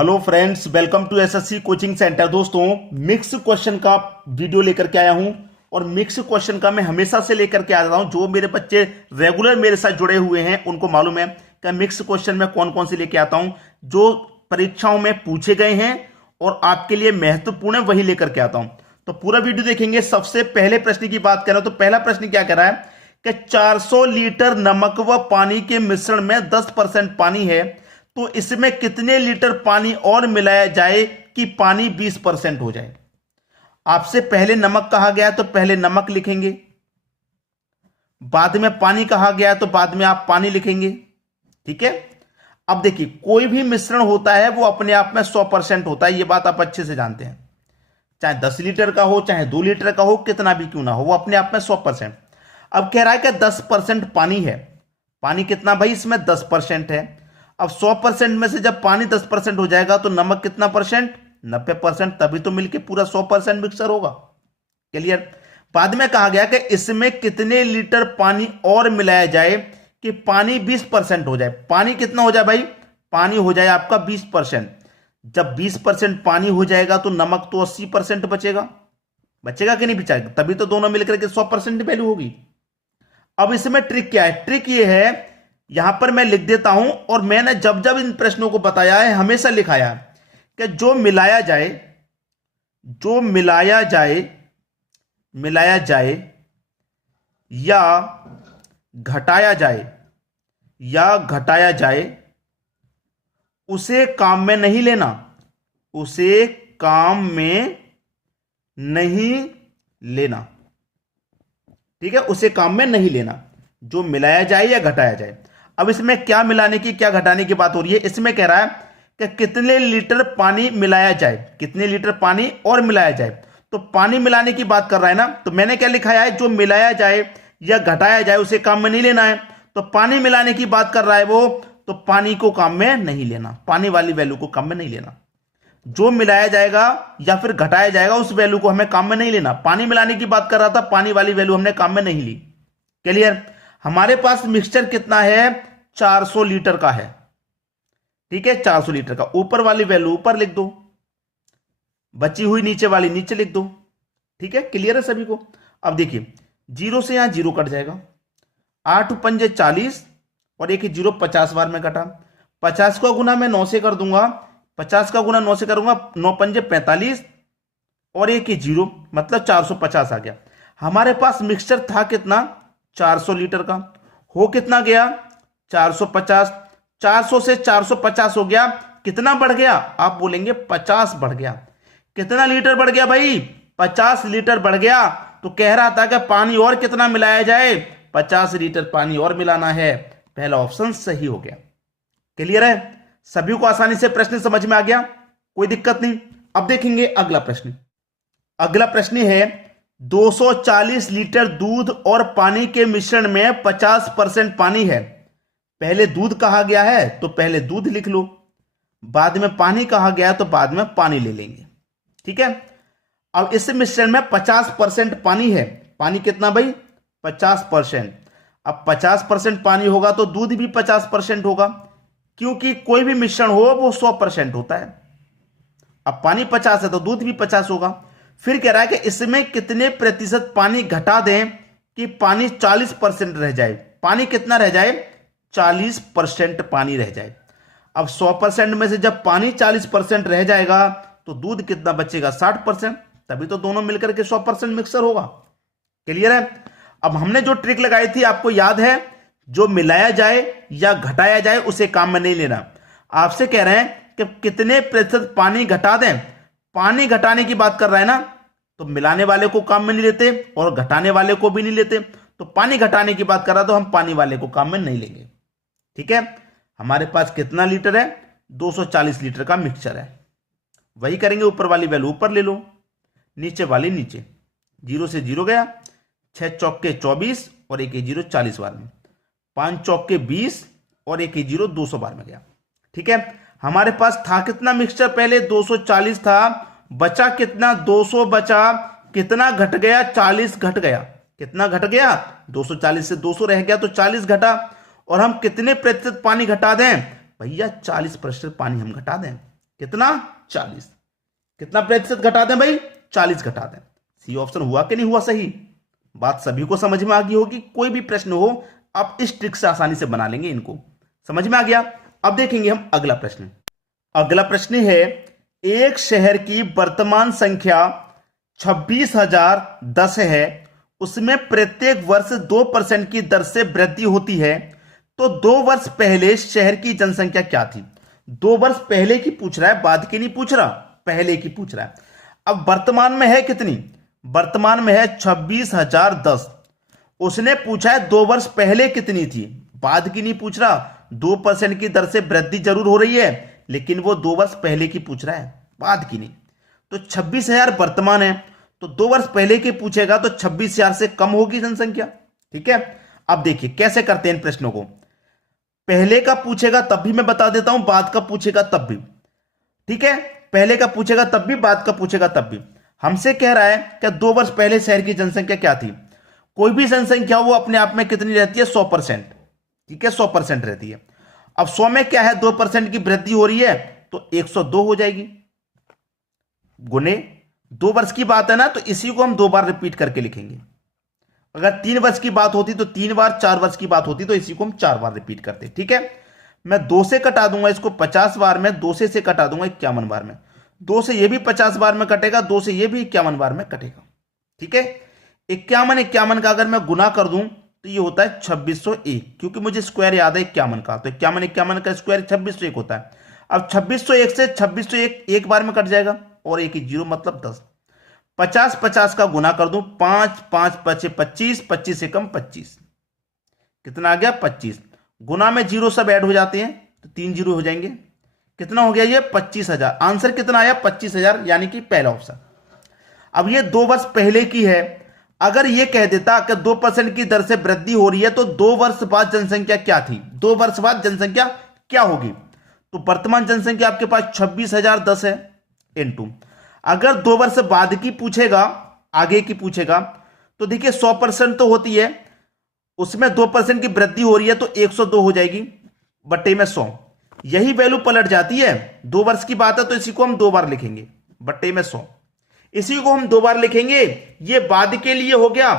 Hello friends, welcome to SSC coaching centre. दोस्तों, mix question का video लेकर के आया हूं और मिक्स क्वेश्चन का मैं हमेशा से लेकर के आ रहा हूं। जो मेरे बच्चे रेगुलर मेरे साथ जुड़े हुए हैं उनको मालूम है कि मिक्स क्वेश्चन में कौन कौन से लेके आता हूं, जो परीक्षाओं में पूछे गए हैं और आपके लिए महत्वपूर्ण है वही लेकर के आता हूं। तो पूरा वीडियो देखेंगे। सबसे पहले प्रश्न की बात करें तो पहला प्रश्न क्या कह रहा है कि 400 लीटर नमक व पानी के मिश्रण में 10% पानी है, तो इसमें कितने लीटर पानी और मिलाया जाए कि पानी 20% हो जाए। आपसे पहले नमक कहा गया तो पहले नमक लिखेंगे, बाद में पानी कहा गया तो बाद में आप पानी लिखेंगे। ठीक है। अब देखिए, कोई भी मिश्रण होता है वो अपने आप में 100% होता है, ये बात आप अच्छे से जानते हैं। चाहे 10 लीटर का हो, चाहे 2 लीटर का हो, कितना भी क्यों ना हो, वो अपने आप में 100%। अब कह रहा है कि 10% पानी है। पानी कितना भाई? इसमें 10% है। अब 100% में से जब पानी 10% हो जाएगा तो नमक कितना परसेंट? 90%। तभी तो मिलके पूरा 100% मिक्सर होगा। क्लियर। बाद में कहा गया कि इसमें कितने लीटर पानी और मिलाया जाए कि पानी 20% हो जाए। पानी कितना हो जाए भाई? पानी हो जाए आपका 20%। जब 20% पानी हो जाएगा तो नमक तो 80% बचेगा। बचेगा कि नहीं बचेगा? तभी तो दोनों मिलकर के 100% वैल्यू होगी। अब इसमें ट्रिक क्या है? ट्रिक ये है, यहां पर मैं लिख देता हूं और मैंने जब जब इन प्रश्नों को बताया है हमेशा लिखाया है कि जो मिलाया जाए या घटाया जाए उसे काम में नहीं लेना। उसे काम में नहीं लेना। ठीक है, उसे काम में नहीं लेना। जो मिलाया जाए या घटाया जाए। अब इसमें क्या मिलाने की क्या घटाने की बात हो रही है? इसमें कह रहा है कि कितने लीटर पानी मिलाया जाए, कितने लीटर पानी और मिलाया जाए। तो पानी मिलाने की बात कर रहा है ना, तो मैंने क्या लिखा है? जो मिलाया जाए या घटाया जाए उसे काम में नहीं लेना है। तो पानी मिलाने की बात कर रहा है वो, तो पानी को काम में नहीं लेना, पानी वाली वैल्यू को काम में नहीं लेना। जो मिलाया जाएगा या फिर घटाया जाएगा उस वैल्यू को हमें काम में नहीं लेना। पानी मिलाने की बात कर रहा था, पानी वाली वैल्यू हमने काम में नहीं ली। क्लियर। हमारे पास मिक्सचर कितना है? 400 लीटर का है। ठीक है, 400 लीटर का। ऊपर वाली वैल्यू ऊपर लिख दो, बची हुई नीचे वाली नीचे लिख दो। ठीक है, क्लियर है सभी को? अब देखिए, 0 से यहां 0 कट जाएगा। 8 पंजे 40 और एक 0 50 बार में कटा। 50 का गुना मैं 9 से कर दूंगा। 50 का गुना 9 से करूंगा, 9 पंजे 45 और एक 0, मतलब 450 आ गया। हमारे पास मिक्सचर था कितना? 400 लीटर का। हो कितना गया? 450। 400 से 450 हो गया। कितना बढ़ गया? आप बोलेंगे 50 बढ़ गया। कितना लीटर बढ़ गया भाई? 50 लीटर बढ़ गया। तो कह रहा था कि पानी और कितना मिलाया जाए? 50 लीटर पानी और मिलाना है। पहला ऑप्शन सही हो गया। क्लियर है? सभी को आसानी से प्रश्न समझ में आ गया, कोई दिक्कत नहीं। अब देखेंगे अगला प्रश्न। अगला प्रश्न है, 240 लीटर दूध और पानी के मिश्रण में 50% पानी है। पहले दूध कहा गया है तो पहले दूध लिख लो, बाद में पानी कहा गया है तो बाद में पानी ले लेंगे। ठीक है। अब इस मिश्रण में 50% पानी है। पानी कितना भाई? 50%। अब 50% पानी होगा तो दूध भी 50% होगा, क्योंकि कोई भी मिश्रण हो वो 100% होता है। अब पानी 50 है तो दूध भी 50 होगा। फिर कह रहा है कि इसमें कितने प्रतिशत पानी घटा दें कि पानी 40% रह जाए। पानी कितना रह जाए? 40% पानी रह जाए। अब 100% में से जब पानी 40% रह जाएगा तो दूध कितना बचेगा? 60%। तभी तो दोनों मिलकर के 100% मिक्सर होगा। क्लियर है? अब हमने जो ट्रिक लगाई थी आपको याद है? जो मिलाया जाए या घटाया जाए उसे काम में नहीं लेना। आपसे कह रहे हैं कि कितने प्रतिशत पानी घटा दें। पानी घटाने की बात कर रहा है ना, तो मिलाने वाले को काम में नहीं लेते और घटाने वाले को भी नहीं लेते। तो पानी घटाने की बात कर रहा तो हम पानी वाले को काम में नहीं लेंगे। ठीक है। हमारे पास कितना लीटर है? 240 लीटर का मिक्सचर है। वही करेंगे, ऊपर वाली वैल्यू ऊपर ले लो, नीचे वाली नीचे। 0 से 0 गया, 6 चौके 24 और एक 0 40 बार में। 5 चौके 20 और एक 0 200 बार में गया। ठीक है। हमारे पास था कितना मिक्सचर? पहले 240 था, बचा कितना? 200 बचा। कितना घट गया? 40 घट गया। कितना घट गया? 240 से 200 रह गया तो 40 घटा। और हम कितने प्रतिशत पानी घटा दें भैया? 40% पानी हम घटा दें। कितना 40। कितना प्रतिशत घटा दें भाई 40 घटा दें। सी ऑप्शन हुआ कि नहीं हुआ सही? बात सभी को समझ में आ गई होगी। कोई भी प्रश्न हो आप इस ट्रिक से आसानी से बना लेंगे, इनको समझ में आ गया। अब देखेंगे हम अगला प्रश्न। अगला प्रश्न है एक शहर की वर्तमान संख्या 26,010 है, उसमें प्रत्येक वर्ष 2% की दर से वृद्धि होती है, तो 2 वर्ष पहले शहर की जनसंख्या क्या थी? 2 वर्ष पहले की पूछ रहा है, बाद की नहीं पूछ रहा, पहले की पूछ रहा है। अब वर्तमान में है कितनी? वर्तमान में है 26,010। उसने पूछा है 2 वर्ष पहले कितनी थी, बाद की नहीं पूछ रहा। 2% की दर से वृद्धि जरूर हो रही है, लेकिन वो 2 वर्ष पहले की पूछ रहा है, बाद की नहीं। तो 26,000 वर्तमान है, तो 2 वर्ष पहले की पूछेगा तो 26,000 से कम होगी जनसंख्या। ठीक है, अब देखिए कैसे करते हैं इन प्रश्नों को। पहले का पूछेगा तब भी मैं बता देता हूं, बाद का पूछेगा तब भी। ठीक है, पहले का पूछेगा तब भी, बाद का पूछेगा तब भी। हमसे कह रहा है कि 2 वर्ष पहले शहर की जनसंख्या क्या थी। कोई भी जनसंख्या वो अपने आप में कितनी रहती है? 100%। ठीक है, 100% रहती है। अब 100 में क्या है? 2% की वृद्धि हो रही है, तो 102 हो जाएगी गुने 2 वर्ष की बात है ना, तो इसी को हम 2 बार रिपीट करके लिखेंगे। अगर 3 वर्ष की बात होती तो 3 बार, 4 वर्ष की बात होती तो इसी को हम 4 बार रिपीट करते। ठीक है, मैं 2 से कटा दूंगा इसको 50 बार में, 2 से कटा दूंगा 51 बार में, 2 से ये भी 50 बार में कटेगा, 2 से ये भी 51 बार में कटेगा। ठीक है, 51 का अगर मैं गुना कर दूं तो ये होता है 2601, क्योंकि मुझे स्क्वायर याद है 51 का, तो 51 का स्क्वायर 2601 होता है। अब 2601 से 2601 एक बार में कट जाएगा, और एक ही जीरो मतलब 10। 50 का गुना कर दूं, 5 5 5 25, 25 से कम 25, कितना आ गया? 25। गुना में जीरो सब ऐड हो जाते हैं तो 3 जीरो हो जाएंगे। कितना हो गया ये? 25,000। आंसर कितना आया? 25,000, यानी कि पहला ऑप्शन। अब ये 2 वर्ष पहले की है। अगर ये कह देता कि 2% की दर से वृद्धि हो रही है, तो 2 वर्ष बाद जनसंख्या क्या थी, 2 वर्ष बाद जनसंख्या क्या होगी? तो वर्तमान जनसंख्या आपके पास 26,010 है इनटू, अगर 2 वर्ष बाद की पूछेगा, आगे की पूछेगा, तो देखिए 100% तो होती है, उसमें 2% की वृद्धि हो रही है, तो 102 हो जाएगी बट्टे में 100। यही वैल्यू पलट जाती है। 2 वर्ष की बात है तो इसी को हम 2 बार लिखेंगे, बट्टे में 100। इसी को हम 2 बार लिखेंगे। ये बाद के लिए हो गया।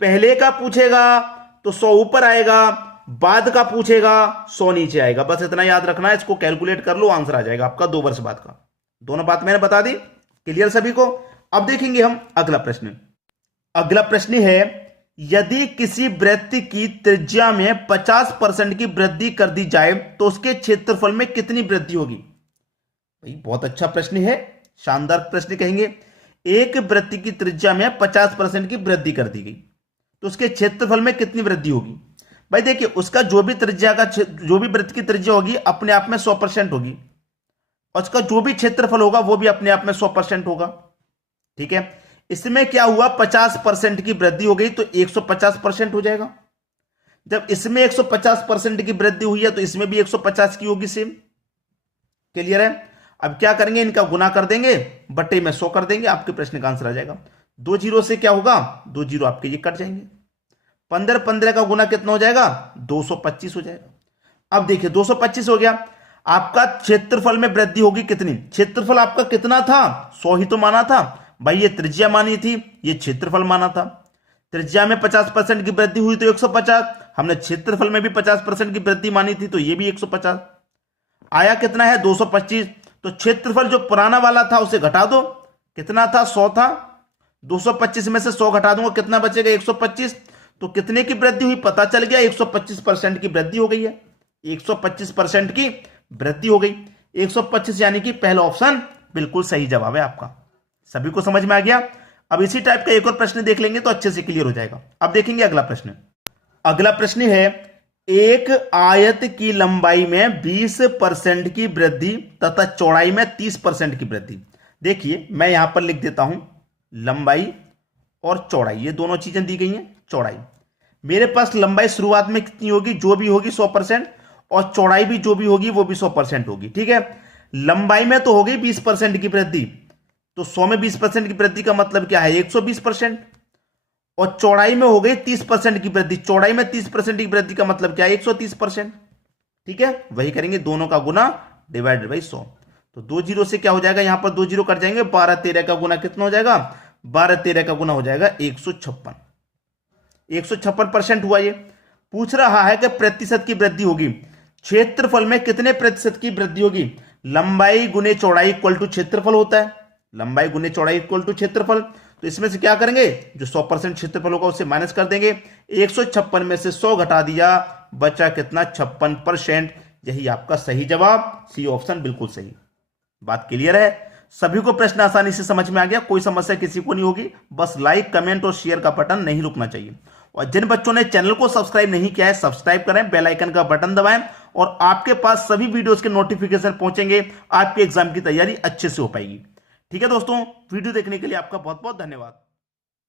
पहले का पूछेगा तो 100 ऊपर आएगा, बाद का पूछेगा 100 नीचे आएगा। बस इतना याद रखना है, इसको कैलकुलेट कर लो, आंसर आ जाएगा आपका 2 वर्ष बाद का। दोनों बात मैंने बता दी, क्लियर सभी को? अब देखेंगे हम अगला प्रश्न। अगला प्रश्न है यदि किसी वृत्त की त्रिज्या में 50% की वृद्धि कर दी जाए तो उसके क्षेत्रफल में कितनी वृद्धि होगी? भाई बहुत अच्छा प्रश्न है, शानदार प्रश्न कहेंगे। एक वृत्त की त्रिज्या में 50% की वृद्धि कर दी गई तो उसके क्षेत्रफल में कितनी वृद्धि होगी? भाई देखिए, उसका जो भी वृत्त की त्रिज्या होगी अपने आप में 100% होगी, और उसका जो भी क्षेत्रफल होगा वो भी अपने आप में 100% होगा। ठीक है, इसमें क्या हुआ? 50% की वृद्धि हो गई तो 150% हो जाएगा। जब इसमें 150% की वृद्धि हुई है तो इसमें भी 150 की होगी, सेम। क्लियर है? अब क्या करेंगे? इनका गुना कर देंगे, बट्टे में 100 कर देंगे, आपके प्रश्न का आंसर आ जाएगा। 2 जीरो से क्या होगा? 2 जीरो आपके ये कट जाएंगे। 15 का गुना कितना हो जाएगा? 225 हो जाएगा। अब देखिए 225 हो गया, आपका क्षेत्रफल में वृद्धि होगी कितनी? क्षेत्रफल आपका कितना था? 100 ही तो माना था भाई, ये त्रिज्या मानी थी, ये क्षेत्रफल माना था। त्रिज्या में 50% की वृद्धि हुई तो 150, हमने क्षेत्रफल में भी 50% की वृद्धि मानी थी तो ये भी 150 आया। कितना है? 225। तो क्षेत्रफल जो पुराना वाला था उसे घटा दो, कितना था? 100 था। 225 में से 100 घटा दूंगा, कितना बचेगा? 125। तो कितने की वृद्धि हुई पता चल गया, 125% की वृद्धि हो गई है। 125% की वृद्धि हो गई। 125 यानी कि पहला ऑप्शन बिल्कुल सही जवाब है आपका। सभी को समझ में आ गया? अब इसी टाइप का एक और प्रश्न देख लेंगे तो अच्छे से क्लियर हो जाएगा। अब देखेंगे अगला प्रश्न। अगला प्रश्न है एक आयत की लंबाई में 20% की वृद्धि तथा चौड़ाई में 30% की वृद्धि। देखिए मैं यहां पर लिख देता हूं लंबाई और चौड़ाई, ये दोनों चीजें दी गई हैं। चौड़ाई मेरे पास लंबाई शुरुआत में कितनी होगी? जो भी होगी 100%, और चौड़ाई भी जो भी होगी वो भी 100% होगी। ठीक है, लंबाई में तो हो गई 20% की वृद्धि, तो 100 में 20% की वृद्धि का मतलब क्या है? 120%। और चौड़ाई में हो गई 30% की वृद्धि, चौड़ाई में 30% की वृद्धि का मतलब क्या है? 130%। ठीक है, वही करेंगे, दोनों का गुना डिवाइडेड बाई 100। तो 2 जीरो से क्या हो जाएगा, यहां पर 2 जीरो कट जाएंगे, 12 13 का गुना कितना हो जाएगा, 12 13 का गुना हो जाएगा 156। 156% हुआ। ये पूछ रहा है कि प्रतिशत की वृद्धि होगी, क्षेत्रफल में कितने प्रतिशत की वृद्धि होगी। लंबाई गुने चौड़ाई इक्वल टू क्षेत्रफल होता है, लंबाई गुने चौड़ाई इक्वल टू क्षेत्रफल। तो इसमें से क्या करेंगे, जो 100% क्षेत्रफल होगा उससे माइनस कर देंगे। 156 में से 100 घटा दिया, बचा कितना, 56%। यही आपका सही जवाब, सी ऑप्शन बिल्कुल सही। बात क्लियर है, सभी को प्रश्न आसानी से समझ में आ गया, कोई समस्या किसी को नहीं होगी। बस लाइक कमेंट और शेयर का बटन नहीं रुकना चाहिए। और जिन बच्चों ने चैनल को सब्सक्राइब नहीं किया है, सब्सक्राइब करें, बेल आइकन का बटन दबाएं और आपके पास सभी वीडियोस के नोटिफिकेशन पहुंचेंगे, आपके एग्जाम की तैयारी अच्छे से हो पाएगी। ठीक है दोस्तों, वीडियो देखने के लिए आपका बहुत बहुत धन्यवाद।